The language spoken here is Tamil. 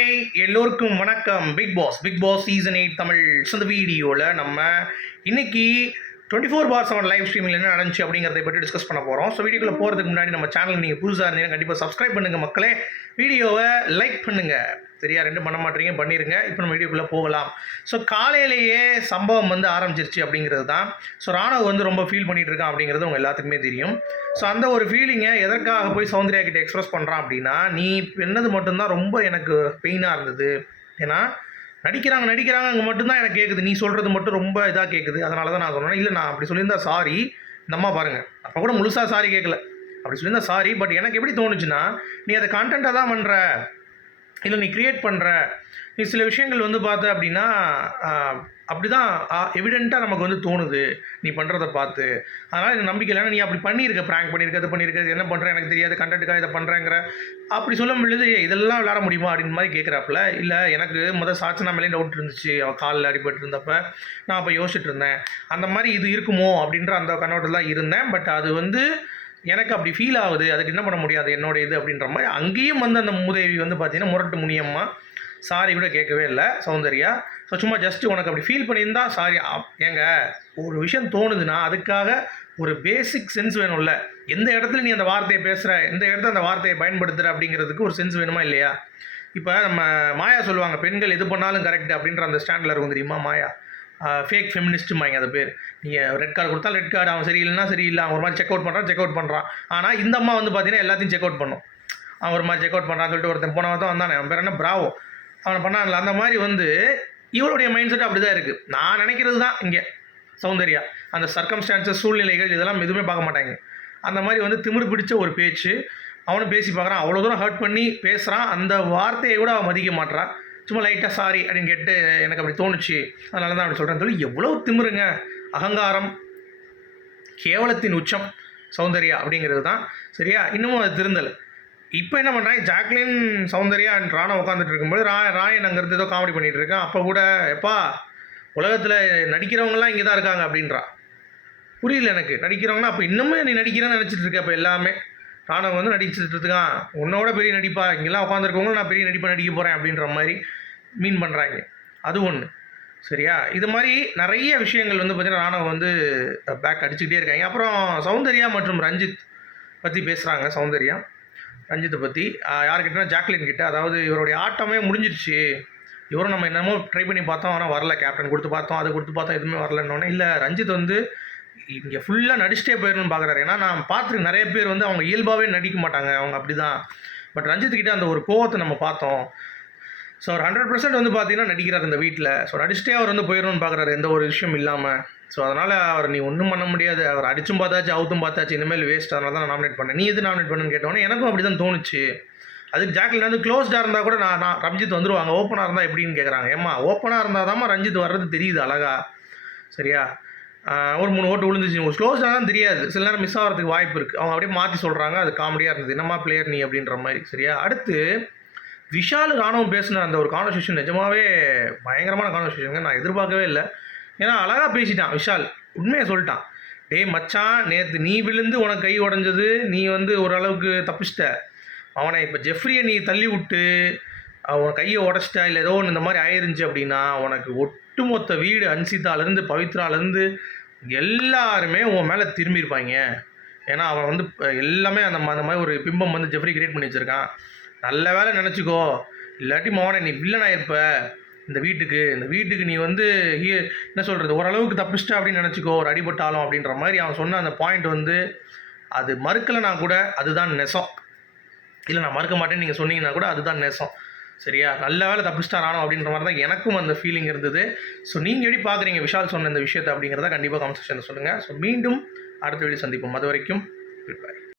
ஹாய் எல்லோருக்கும் வணக்கம். Big Boss. Big Boss season eight Tamil சொந்த இந்த வீடியோவில் நம்ம இன்னைக்கு twenty four bar seven live ஸ்ட்ரீமில் என்ன நடந்துச்சு அப்படிங்கிறத பற்றி டிஸ்கஸ் பண்ண போகிறோம் ஸோ வீடியோக்குள்ள போகிறதுக்கு முன்னாடி நம்ம சேனல் நீங்கள் புதுசாக இருந்தீங்கன்னா கண்டிப்பாக சப்ஸ்கிரைப் பண்ணுங்கள் மக்களே. வீடியோவை லைக் பண்ணுங்கள் சரியா? ரெண்டும் பண்ண மாட்டீங்க பண்ணிடுங்க இப்போ நம்ம வீடியோக்குள்ளே போகலாம். ஸோ காலையிலேயே சம்பவம் வந்து ஆரம்பிச்சிருச்சு அப்படிங்கிறது தான். ஸோ ராணுவ வந்து ரொம்ப ஃபீல் பண்ணிகிட்டு இருக்கான் அப்படிங்கிறது உங்கள் எல்லாத்துக்குமே தெரியும். ஸோ அந்த ஒரு ஃபீலிங்கை எதற்காக போய் சௌந்தர்யா கிட்ட எக்ஸ்ப்ரெஸ் பண்ணுறான் அப்படின்னா நீ என்னது மட்டும்தான் ரொம்ப எனக்கு பெயினாக இருந்தது. ஏன்னா நடிக்கிறாங்க நடிக்கிறாங்க அங்கே மட்டும்தான் எனக்கு கேட்குது நீ சொல்கிறது மட்டும் ரொம்ப இதாக கேட்குது அதனால தான் நான் சொன்னேன். இல்லை நான் அப்படி சொல்லியிருந்தா சாரி இந்த அம்மா பாருங்கள் அப்போ கூட முழுசாக சாரி கேட்கல அப்படி சொல்லியிருந்தா சாரி பட் எனக்கு எப்படி தோணுச்சுன்னா நீ அதை கண்டென்ட்டாக தான் பண்ணுற இல்லை நீ க்ரியேட் பண்ணுற நீ சில விஷயங்கள் வந்து பார்த்த அப்படின்னா அப்படி தான் எவிடெண்ட்டாக நமக்கு வந்து தோணுது. நீ பண்ணுறத பார்த்து. அதனால் எனக்கு நம்பிக்கை இல்லைன்னா நீ அப்படி பண்ணியிருக்க ப்ராங்க் பண்ணியிருக்க இது பண்ணியிருக்க இது என்ன பண்ணுற எனக்கு தெரியாது கண்டென்ட்டுக்காக இதை பண்ணுறேங்கிற அப்படி சொல்ல பொழுது இதெல்லாம் விளாட முடியுமா? அப்படின்னு மாதிரி கேட்குறாப்புல. இல்லை எனக்கு முதல் சாட்சி மேலே டவுட் இருந்துச்சு. அவள் காலில் அடிபட்டு இருந்தப்ப நான் அப்போ யோசிச்சுட்டு இருந்தேன். அந்த மாதிரி இது இருக்குமோ? அப்படின்ற அந்த கண்ணோட்டத்தில் தான் இருந்தேன். பட் அது வந்து எனக்கு அப்படி ஃபீல் ஆகுது. அதுக்கு என்ன பண்ண முடியாது? என்னோட இது அப்படின்ற மாதிரி அங்கேயும் வந்து அந்த மூதேவி வந்து பார்த்தீங்கன்னா முரட்டு முனியம்மா சாரி கூட கேட்கவே இல்லை சௌந்தர்யா. ஸோ சும்மா ஜஸ்ட் உனக்கு அப்படி ஃபீல் பண்ணியிருந்தா சாரி ஏங்க ஒரு விஷயம் தோணுதுன்னா அதுக்காக ஒரு பேசிக் சென்ஸ் வேணும்ல. எந்த இடத்துல நீ அந்த வார்த்தையை பேசுகிற எந்த இடத்துல அந்த வார்த்தையை பயன்படுத்துகிற அப்படிங்கிறதுக்கு ஒரு சென்ஸ் வேணுமா இல்லையா? இப்போ நம்ம மாயா சொல்லுவாங்க பெண்கள் எது பண்ணாலும் கரெக்ட் அப்படின்ற அந்த ஸ்டாண்டில் இருக்கும் தெரியுமா மாயா? ஃபேக் ஃபெமினிஸ்ட்டுமாங்க அது பேர். நீங்கள் ரெட் கார்டு கொடுத்தா ரெட் கார்டு அவன் சரியில்லைனா சரியில்லை அவன் ஒரு மாதிரி செக் அவுட் பண்ணுறான் செக் அவுட் பண்ணுறான் ஆனால் இந்த அம்மா வந்து பார்த்தீங்கன்னா எல்லாத்தையும் செக் அவுட் பண்ணும். அவன் ஒரு மாதிரி செக் அவுட் பண்ணுறான்னு சொல்லிட்டு ஒருத்தன் போனவன் தான் வந்தானே அவன் பேர் என்ன? பிராவோ அவனை பண்ணான்ல அந்த மாதிரி வந்து இவருடைய மைண்ட் செட் அப்படி தான் இருக்குது நான் நினைக்கிறது தான் இங்கே சௌந்தர்யா. அந்த சர்க்கம்ஸ்டான்சஸ் சூழ்நிலைகள் இதெல்லாம் எதுவுமே பார்க்க மாட்டாங்க. அந்த மாதிரி வந்து திமிரு பிடிச்ச ஒரு பேச்சு அவனும் பேசி பார்க்குறான். அவ்வளோ தூரம் ஹர்ட் பண்ணி பேசுகிறான் அந்த வார்த்தையை கூட அவன் மதிக்க மாட்றான். சும்மா லைட்டாக சாரி அப்படின்னு கேட்டு எனக்கு அப்படி தோணுச்சு. அதனால தான் அப்படி சொல்கிறேன் சொல்லி எவ்வளோ திமிருங்க. அகங்காரம் கேவலத்தின் உச்சம் சௌந்தர்யா அப்படிங்கிறது தான். சரியா? இன்னமும் அது திருந்தல். இப்போ என்ன பண்ணுறாங்க ஜாக்லின் சௌந்தர்யா அண்ட் ராணா உட்காந்துட்டு இருக்கும்போது ரா ராயன் அங்கேருந்து ஏதோ காமெடி பண்ணிகிட்டு இருக்கான். அப்போ கூட எப்பா உலகத்தில் நடிக்கிறவங்களாம் இங்கே தான் இருக்காங்க அப்படின்றா. புரியல எனக்கு. நடிக்கிறவங்கன்னா அப்போ இன்னமும் நீ நடிக்கிறேன்னு நினச்சிட்டு இருக்க அப்போ எல்லாமே. ராணுவம் வந்து நடிச்சிட்டு இருக்கான். உன்னோட பெரிய நடிப்பா. இங்கெல்லாம் உட்காந்துருக்கவங்களும் நான் பெரிய நடிப்பாக நடிக்க போகிறேன் அப்படின்ற மாதிரி. மீன் பண்ணுறாங்க அது ஒன்று சரியா? இது மாதிரி நிறைய விஷயங்கள் வந்து பார்த்திங்கன்னா ராணுவம் வந்து பேக் அடிச்சுக்கிட்டே இருக்காங்க. அப்புறம் சௌந்தர்யா மற்றும் ரஞ்சித் பற்றி பேசுகிறாங்க சௌந்தர்யா. ரஞ்சித்தை பற்றி யார்கிட்டனா ஜாக்லின் கிட்ட. அதாவது இவருடைய ஆட்டமே முடிஞ்சிருச்சு. இவரும் நம்ம என்னமோ ட்ரை பண்ணி பார்த்தோம் ஆனால் வரல. கேப்டன் கொடுத்து பார்த்தோம் அது கொடுத்து பார்த்தோம் எதுவுமே வரலன்னொன்னே இல்லை ரஞ்சித் வந்து இங்கே ஃபுல்லாக நடிச்சிட்டே போயிடணும்னு பார்க்குறாரு ஏன்னா நான் பார்த்துருக்கு நிறைய பேர் வந்து அவங்க இயல்பாகவே நடிக்க மாட்டாங்க. அவங்க அப்படி தான் பட் ரஞ்சித் கிட்டே அந்த ஒரு கோவத்தை நம்ம பார்த்தோம். ஸோ அவர் ஹண்ட்ரட் பர்சன்ட் வந்து பார்த்தீங்கன்னா நடிக்கிறார் இந்த வீட்டில் ஸோ நடிச்சுட்டே அவர் வந்து போயிடணும்னு பார்க்குறாரு எந்த ஒரு விஷயம் இல்லாமல் ஸோ அதனால் அவர் நீ ஒன்றும் பண்ண முடியாது. அவர் அடிச்சும் பார்த்தாச்சு அவுத்தும் பார்த்தாச்சு. இனிமேல் வேஸ்ட் அதனால தான் நான் நாமினேட் பண்ணேன். நீ எது நாமினேட் பண்ணுன்னு கேட்டோன்னே எனக்கும் அப்படி தான் தோணுச்சு. அதுக்கு ஜாக்லின் வந்து க்ளோஸ்டாக இருந்தால் கூட நான் நான் ரஞ்சித் வந்துருவாங்க. ஓப்பனாக இருந்தால் எப்படின்னு கேட்குறாங்க ஏம்மா ஓப்பனாக இருந்தால் தாம்மா ரஞ்சித் வர்றது தெரியுது அழகா. சரியா? ஒரு மூணு ஓட்டு விழுந்துச்சு. உங்களுக்கு க்ளோஸ்டாக தான் தெரியாது. சில நேரம் மிஸ் ஆகிறதுக்கு வாய்ப்பு இருக்குது அவங்க அப்படியே மாற்றி சொல்கிறாங்க அது காமெடியாக இருந்தது. என்னம்மா பிளேயர் நீ அப்படின்ற மாதிரி. சரியா? அடுத்து விஷால் ராணுவம் பேசின அந்த ஒரு கான்வர்சேஷன் நிஜமாவே பயங்கரமான கான்வர்சேஷனுங்க நான் எதிர்பார்க்கவே இல்லை. ஏன்னா அழகாக பேசிட்டான் விஷால். உண்மையை சொல்லிட்டான். டேய் மச்சான் நேற்று நீ விழுந்து உனக்கு கை உடஞ்சது நீ வந்து ஓரளவுக்கு தப்பிச்சிட்ட. அவனை இப்போ ஜெஃப்ரியை நீ தள்ளி விட்டு அவன் கையை உடச்சிட்ட இல்லை ஏதோ ஒன்று இந்த மாதிரி ஆயிருந்துச்சு அப்படின்னா உனக்கு ஒட்டுமொத்த வீடு அன்சிதாலேருந்து பவித்ராலேருந்து எல்லாருமே உன் மேலே திரும்பியிருப்பாங்க ஏன்னா அவன் வந்து எல்லாமே அந்த அந்த மாதிரி ஒரு பிம்பம் வந்து ஜெஃப்ரி கிரியேட் பண்ணி வச்சுருக்கான். நல்ல வேலை நினச்சிக்கோ. இல்லாட்டி மோனே நீ வில்லனாக இருப்ப இந்த வீட்டுக்கு இந்த வீட்டுக்கு நீ வந்து என்ன சொல்கிறது ஓரளவுக்கு தப்பிச்சிட்ட அப்படின்னு நினச்சிக்கோ. ஒரு அடிபட்டாலும் அப்படின்ற மாதிரி அவன் சொன்ன அந்த பாயிண்ட் வந்து அது மறுக்கலைனா கூட அதுதான் நெசம். இல்லை நான் மறுக்க மாட்டேன்னு நீங்கள் சொன்னீங்கன்னா கூட அதுதான் நெசம். சரியா? நல்ல வேலை தப்பிச்சிட்டா ஆனோம் அப்படின்ற மாதிரி தான் எனக்கும் அந்த ஃபீலிங் இருந்தது. ஸோ நீங்கள் எப்படி பார்க்குறீங்க விஷால் சொன்ன இந்த விஷயத்தை அப்படிங்கிறத கண்டிப்பாக கமெண்ட் செக்ஷனில் சொல்லுங்கள் ஸோ மீண்டும் அடுத்த வீடியோ சந்திப்போம். அது வரைக்கும் குட் பை